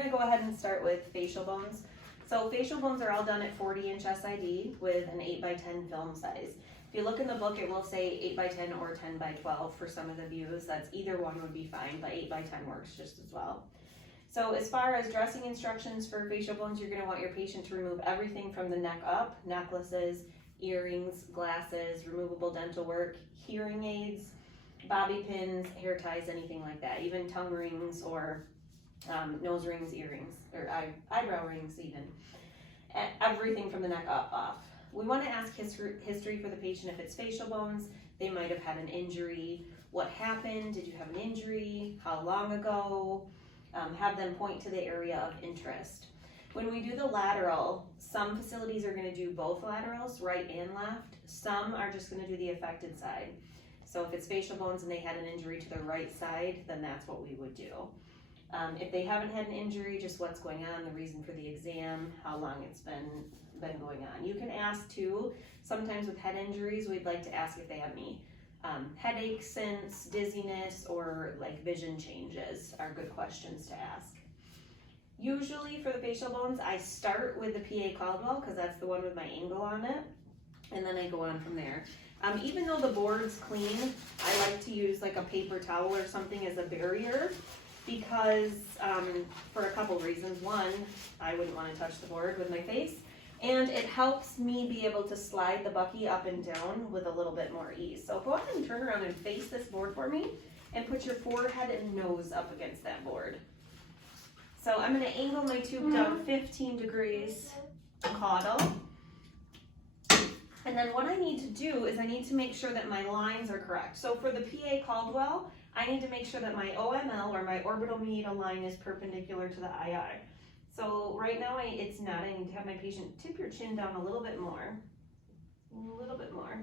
gonna go ahead and start with facial bones. So facial bones are all done at 40-inch SID with an 8x10 film size. If you look in the book, it will say 8x10 or 10x12 for some of the views. That's either one would be fine, but 8x10 works just as well. So as far as dressing instructions for facial bones, you're gonna want your patient to remove everything from the neck up, necklaces, earrings, glasses, removable dental work, hearing aids, bobby pins, hair ties, anything like that, even tongue rings or nose rings, earrings, or eyebrow rings even. Everything from the neck up off. We want to ask history for the patient. If it's facial bones, they might have had an injury. What happened? Did you have an injury? How long ago? Have them point to the area of interest. When we do the lateral, some facilities are going to do both laterals, right and left. Some are just going to do the affected side. So if it's facial bones and they had an injury to the right side, then that's what we would do. If they haven't had an injury, just what's going on, the reason for the exam, how long it's been going on. You can ask too, sometimes with head injuries, we'd like to ask if they have any headaches since, dizziness, or like vision changes are good questions to ask. Usually for the facial bones, I start with the PA Caldwell because that's the one with my angle on it, and then I go on from there. Even though the board's clean, I like to use like a paper towel or something as a barrier because for a couple reasons. One, I wouldn't want to touch the board with my face, and it helps me be able to slide the bucky up and down with a little bit more ease. So go ahead and turn around and face this board for me and put your forehead and nose up against that board. So I'm going to angle my tube down 15 degrees caudal. And then what I need to do is I need to make sure that my lines are correct. So for the PA Caldwell, I need to make sure that my OML or my orbital meatal line is perpendicular to the II. So right now it's not. I need to have my patient tip your chin down a little bit more. A little bit more.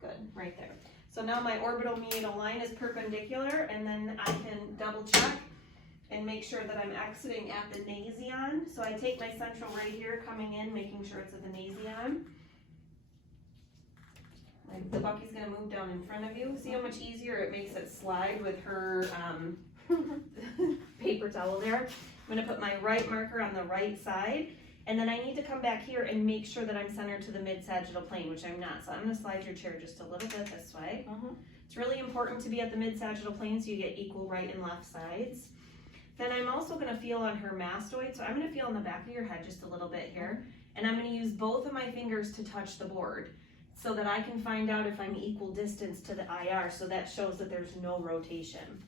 Good, right there. So now my orbital meatal line is perpendicular, and then I can double check and make sure that I'm exiting at the nasion. So I take my central right here, coming in, making sure it's at the nasion. The bucky's gonna move down in front of you. See how much easier it makes it slide with her paper towel there. I'm gonna put my right marker on the right side, and then I need to come back here and make sure that I'm centered to the mid-sagittal plane, which I'm not. So I'm gonna slide your chair just a little bit this way. It's really important to be at the mid-sagittal plane so you get equal right and left sides. Then I'm also gonna feel on her mastoid. So I'm gonna feel on the back of your head just a little bit here, and I'm gonna use both of my fingers to touch the board so that I can find out if I'm equal distance to the IR, so that shows that there's no rotation.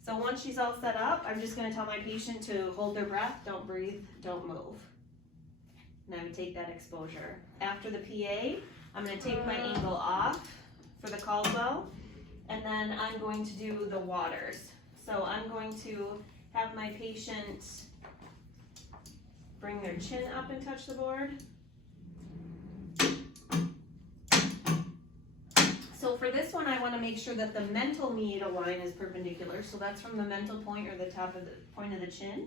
So once she's all set up, I'm just gonna tell my patient to hold their breath, don't breathe, don't move. Now we take that exposure. After the PA, I'm gonna take my angle off for the Caldwell, and then I'm going to do the waters. So I'm going to have my patient bring their chin up and touch the board. So for this one, I want to make sure that the mental meatal line is perpendicular. So that's from the mental point or the top of the point of the chin.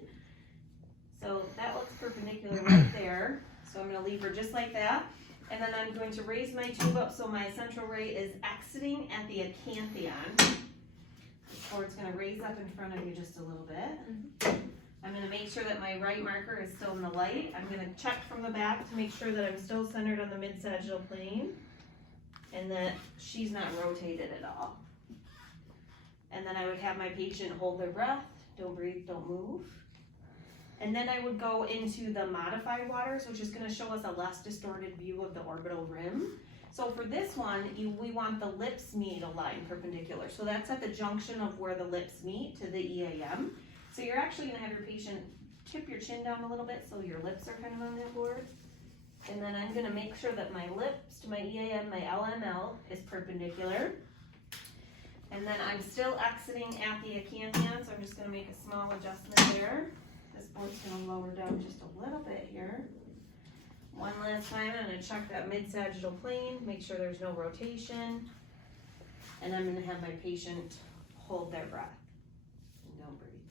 So that looks perpendicular right there. So I'm going to leave her just like that. And then I'm going to raise my tube up so my central ray is exiting at the acanthion. The board's going to raise up in front of you just a little bit. I'm going to make sure that my right marker is still in the light. I'm going to check from the back to make sure that I'm still centered on the mid-sagittal plane and that she's not rotated at all. And then I would have my patient hold their breath, don't breathe, don't move. And then I would go into the modified waters, which is going to show us a less distorted view of the orbital rim. So for this one, we want the lips meatal line perpendicular. So that's at the junction of where the lips meet to the EAM. So you're actually going to have your patient tip your chin down a little bit so your lips are kind of on that board. And then I'm going to make sure that my lips to my EAM, my LML is perpendicular. And then I'm still exiting at the acanthion, so I'm just going to make a small adjustment there. This board's going to lower down just a little bit here. One last time, I'm going to check that mid-sagittal plane, make sure there's no rotation. And I'm going to have my patient hold their breath. And don't breathe.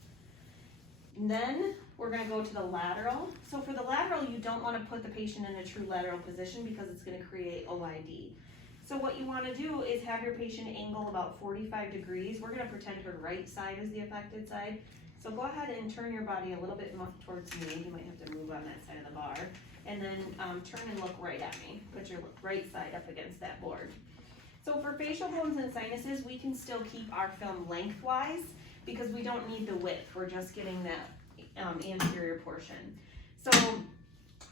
And then we're going to go to the lateral. So for the lateral, you don't want to put the patient in a true lateral position because it's going to create OID. So what you want to do is have your patient angle about 45 degrees. We're going to pretend her right side is the affected side. So go ahead and turn your body a little bit more towards me. You might have to move on that side of the bar. And then turn and look right at me. Put your right side up against that board. So for facial bones and sinuses, we can still keep our film lengthwise because we don't need the width. We're just getting that anterior portion. So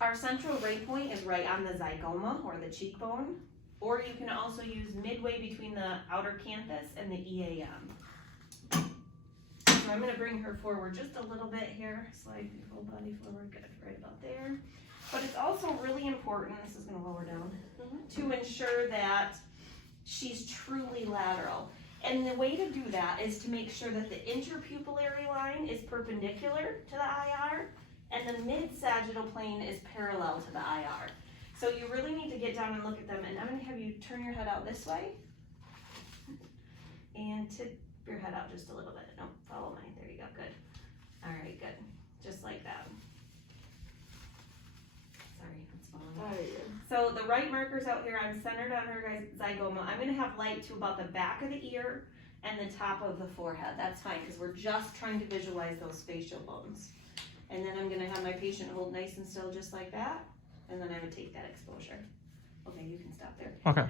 our central ray point is right on the zygoma or the cheekbone, or you can also use midway between the outer canthus and the EAM. So I'm going to bring her forward just a little bit here. Slide your whole body forward, good, right about there. But it's also really important, this is going to lower down, to ensure that she's truly lateral. And the way to do that is to make sure that the interpupillary line is perpendicular to the IR and the mid-sagittal plane is parallel to the IR. So you really need to get down and look at them. And I'm going to have you turn your head out this way and tip your head out just a little bit. No, follow mine. There you go. Good. All right, good. Just like that. Sorry, that's falling. So the right marker's out here. I'm centered on her zygoma. I'm going to have light to about the back of the ear and the top of the forehead. That's fine because we're just trying to visualize those facial bones. And then I'm going to have my patient hold nice and still just like that. And then I would take that exposure. Okay, you can stop there. Okay.